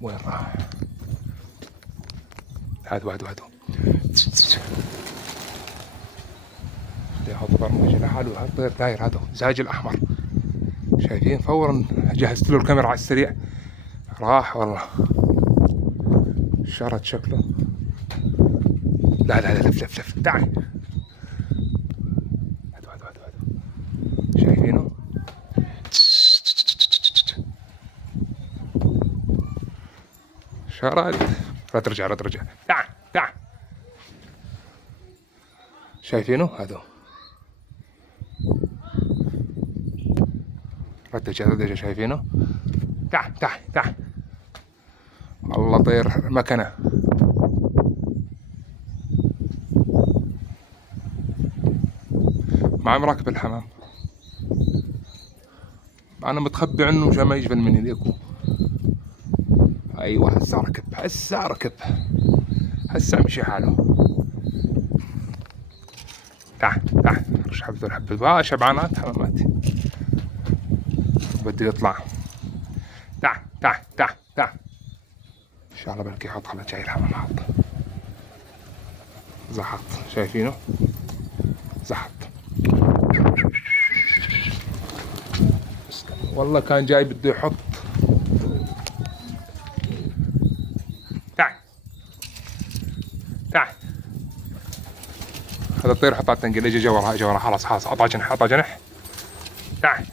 وين راح؟ هادو يحط برمجة لحاله. هالطير داير، هذا زاج الأحمر شايفين؟ فورا جهزت له الكاميرا على السريع، راح والله. شرد شكله. لا لف تعال. هادو شايفينه؟ شرد. لا ترجع تعال. شايفينه؟ هذا رتجة شايفينه؟ تعال. والله طير مكنه. مع مراكب الحمام. انا متخبي عنه مشان ما يجبل مني ليكو. ايوه هسه ركب هسه مشي حاله. تعال رش حبة شبعانات حمامات بده يطلع. تعال ان شاء الله بلكي يحط على جاي الحمام. حط زحط، شايفينه؟ زحط. والله كان جاي بده يحط. تعال هذا الطير حط على التنقل. اجى جورها خلاص قطع جنح. تعال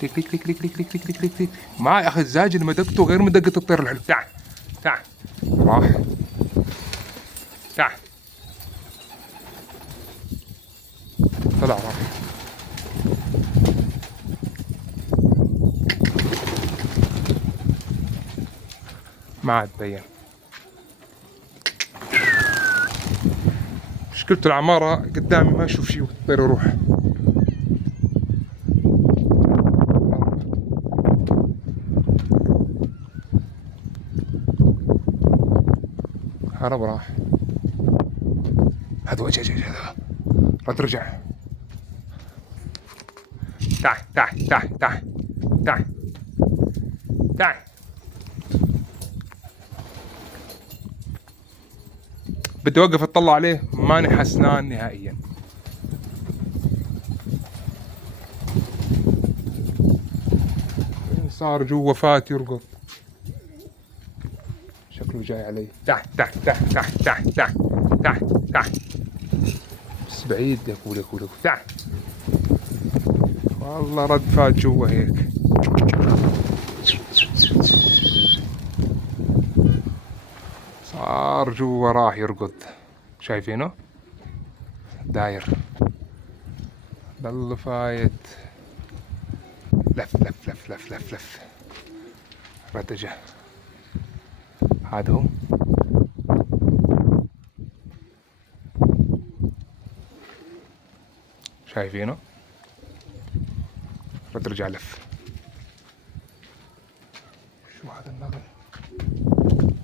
كليك. ما اخي الزاج اللي مدقته غير مدقة الطير الحلو. تعال راح. تعال طلع راح. ما عاد بين. مشكلة العمارة قدامي ما اشوف شيء والطير يروح. هرب راح. هذا وجه لا ترجع. تعال بدي اوقف اطلع عليه، ماني حسنان نهائيا. صار جوا فات يرقص، شكله جاي علي. تعال بس بعيد. يقول تعال. والله رد فات جوا هيك. صار جوا راح يرقد. شايفينه؟ داير ضل فايت. لف رتجه. هذا هو. شايفينه؟ رجع لف. شو هذا النغل؟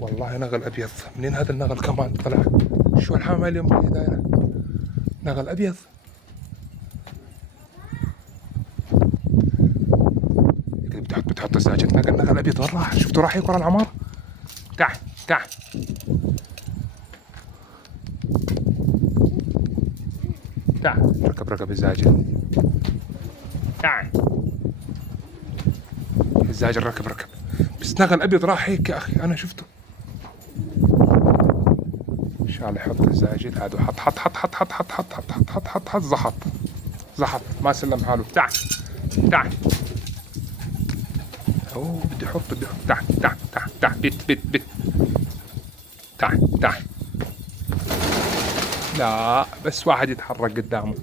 والله نغل ابيض. منين هذا النغل كمان طلع؟ شو الحمامة اليوم دايرة؟ نغل ابيض. بتحط الساجد. نغل ابيض. وين راح؟ شفتوا راح يقرا العمار. تعال ركب الزاجل. تعال الزاجل ركب. بس نغل ابيض راح هيك يا اخي، انا شفته. ان شاء الله يحط الزاجل. هذا حط زحط ما سلم حاله. تعال اوه بده يحط. تعال بت تعال. لا بس واحد يتحرك قدامه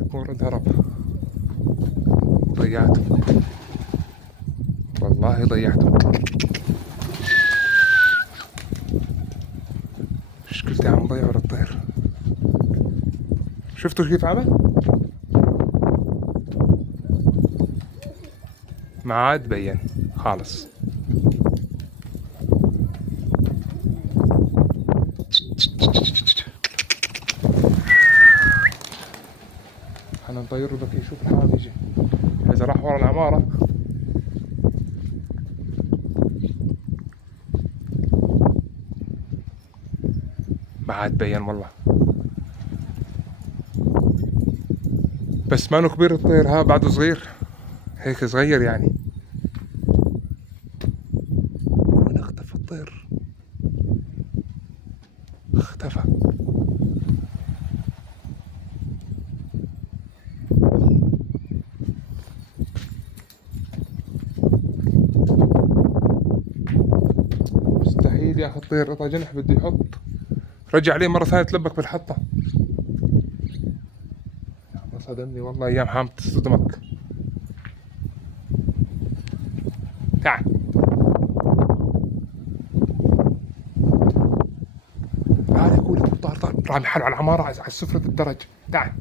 يكون رد هرب. ضيعته والله ضيعته. مشكلتي عم ضيع الطير. شفتوا كيف عمل؟ ما عاد بين خالص. انا نطير له ذكي يشوف الحمام يجي. إذا راح ورا العمارة ما عاد بين والله. بس ما انه كبير الطير، ها بعده صغير هيك صغير يعني. وين اختفى الطير؟ اختفى. مستحيل يا اخي الطير قطع جنح بده يحط. رجع عليه مرة ثانية تلبك بالحطة. ما صدمني والله، ايام حامد تصدمك. تعال تعال يا كول، طار رامي حاله على العمارة على سفرة الدرج. تعال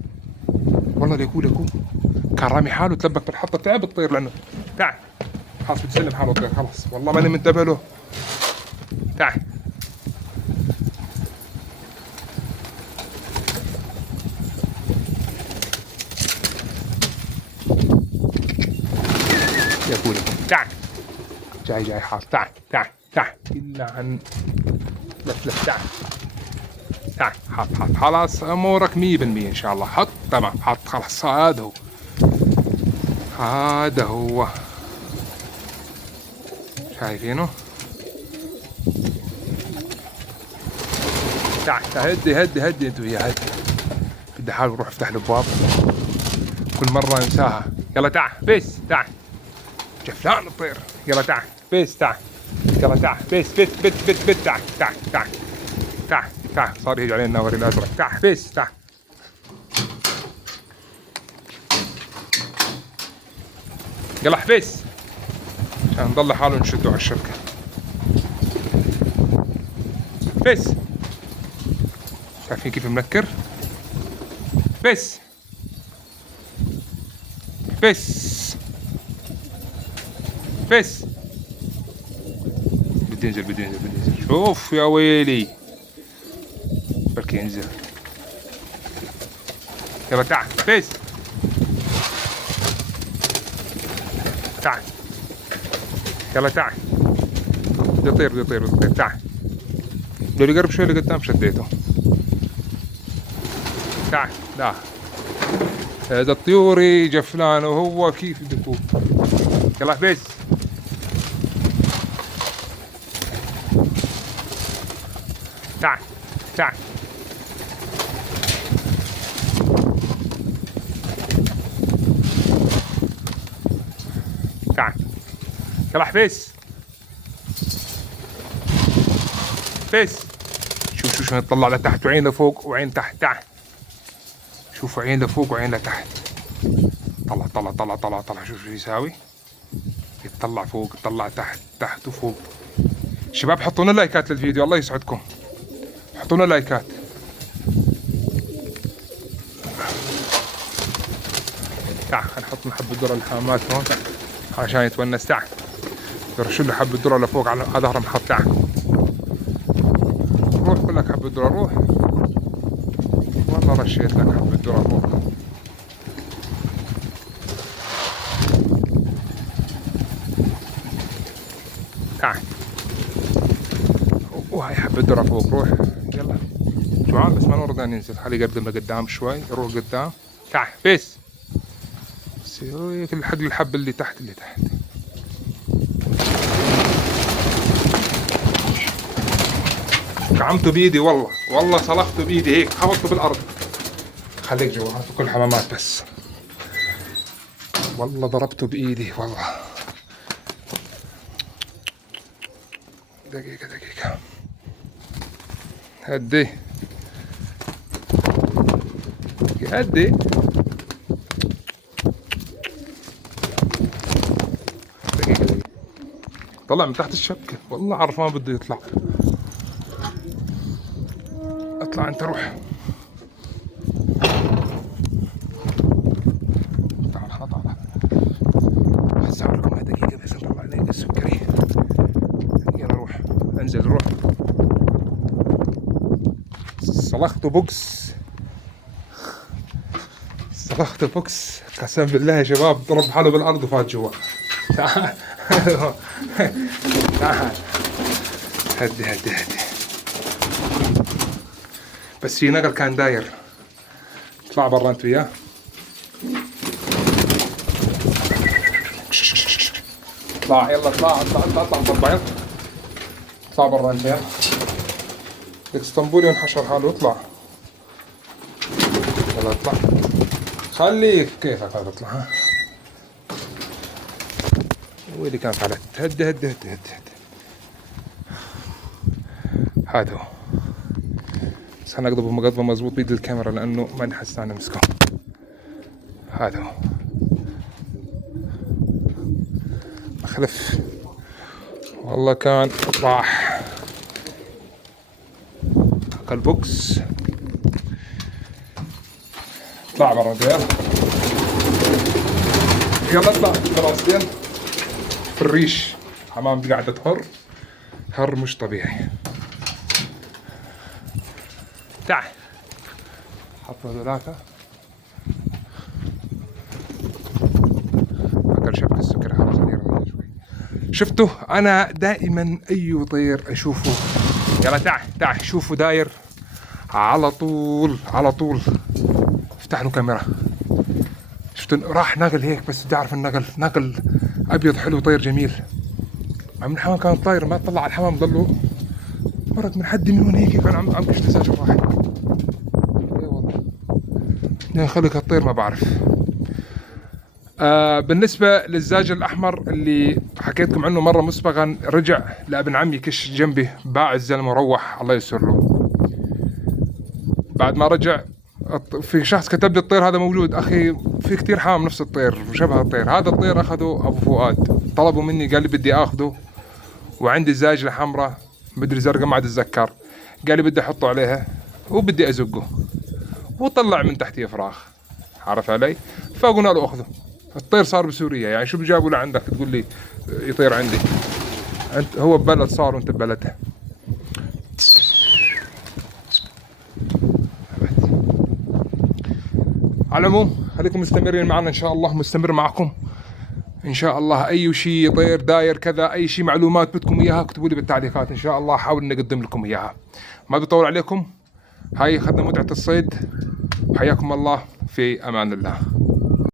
والله ليكول كان رامي حاله تلبك بالحطة، تعب الطير لأنه. تعال خلاص بتسلم حاله الطير خلاص، والله ماني منتبه له. تعال يا كول تعال. جاي حاضر. تعال إلا عن لف تعال حط خلاص امورك 100% ان شاء الله. حط تمام، حط خلاص. هذا هو شايفينه. تعال هدي انتوا وياه. هدي بدي احاول اروح افتح الابواب، كل مره انساها. يلا تعال بس تعال جفلان الطير. يلا تعال بس تعال. يلا تعال بس بت تعال صار يجي علينا النور الازرق. تعال بس تعال. يلا احبس عشان نضل حاله نشده على الشبكة. بس شايفين كيف منكر؟ بس بدي انزل. شوف يا ويلي بركي ينزل. يلا تعال بس تعال. يلا تعال. بده يطير تعال. لو يقرب شوي لقدام شديته. تعال. لا هذا الطيوري جفلان وهو كيف بده يفوت. يلا بس تعال. تعال يلا حبيس. شوف نطلع لتحت وعين لفوق وعين تحت. تعال شوفوا عين لفوق وعين لتحت. طلع شوف شو يساوي. يطلع فوق يطلع تحت وفوق. شباب حطوا لنا لايكات للفيديو الله يسعدكم. حطوا لنا لايكات. تعال نحط له حبة ذرة الحامات هون عشان يتونس. تعال رشوا له حبة ذرة لفوق على ظهر المحط. تعال روح كلك حبة ذرة روح. والله رشيت لك حبة ذرة فوق. تعال وهاي حبة ذرة فوق. روح يلا جوعان بس ما نرضى ننزل. خليه يقدم لقدام شوي يروح قدام. تعال بس سوي حق الحب اللي تحت. كعمته بيدي والله صلخته بيدي هيك خبطته بالارض. خليك جوا هاتوا كل حمامات بس. والله ضربته بايدي والله. دقيقة هدي دقيقة طلع من تحت الشبكة. والله عارف ما بده يطلع. اطلع انت روح. تعال هسه لكم هاي دقيقة بس نطلع لين السكري. يلا روح انزل روح. صلخته بوكس الاخطبوكس قسم بالله يا شباب ضرب حاله بالارض وفات جوا. تعال تعال هدي هدي هدي. بس في نقل كان داير. اطلع برا انت وياه. اطلع يلا اطلع اطلع اطلع اطلع مطبعين. اطلع برا انت يا الاسطنبولي انحشر حاله. اطلع يلا اطلع. خليك كيفك هذا اطلع. ها ويلي كانت على هدي هدي هدي هدي. هذا هو. بس انا اقضبه مقضبه مضبوط بيد الكاميرا لانه ما نحس انا امسكه. هذا هو. اخلف والله كان راح البوكس. اطلع برا دير. يلا اطلع براسين في الريش. حمام دي قاعدة تهر هر مش طبيعي. تعال حط هذولاك. اكل شبك السكر خلاص نرميه شوي. شفتوا انا دائما اي طير اشوفه. يلا تعال تعال شوفوا داير على طول على طول. افتح له كاميرا. شفتوا راح نقل هيك بس بدي اعرف النقل نقل ابيض حلو طير جميل. عم الحمام كان طاير ما طلع على الحمام ضلوا مرق من حد من هون هيك كان عم كشت زاج واحد. اي والله يا خلق هالطير ما بعرف. بالنسبة للزاج الأحمر اللي حكيتكم عنه مرة مسبقا رجع لابن عمي كش جنبي باع الزلمة وروح الله يسر له. بعد ما رجع في شخص كتب لي الطير هذا موجود أخي في كتير حمام نفس الطير وشبه الطير. هذا الطير أخذه أبو فؤاد طلبوا مني قال لي بدي أخذه وعندي الزاجلة حمراء مدري زرقاء ما عاد أتذكر. قال لي بدي أحطه عليها وبدي أزقه وطلع من تحتيه فراخ. عرف علي؟ فقلنا له أخذه. الطير صار بسوريا يعني شو بجابوا لعندك تقول لي يطير عندي. انت هو ببلد صار وانت ببلده. على العموم خليكم مستمرين معنا ان شاء الله. مستمر معكم ان شاء الله. اي شيء طير داير كذا اي شيء معلومات بدكم اياها اكتبوا لي بالتعليقات ان شاء الله احاول نقدم لكم اياها. ما بطول عليكم. هاي اخذنا متعة الصيد. وحياكم الله في امان الله.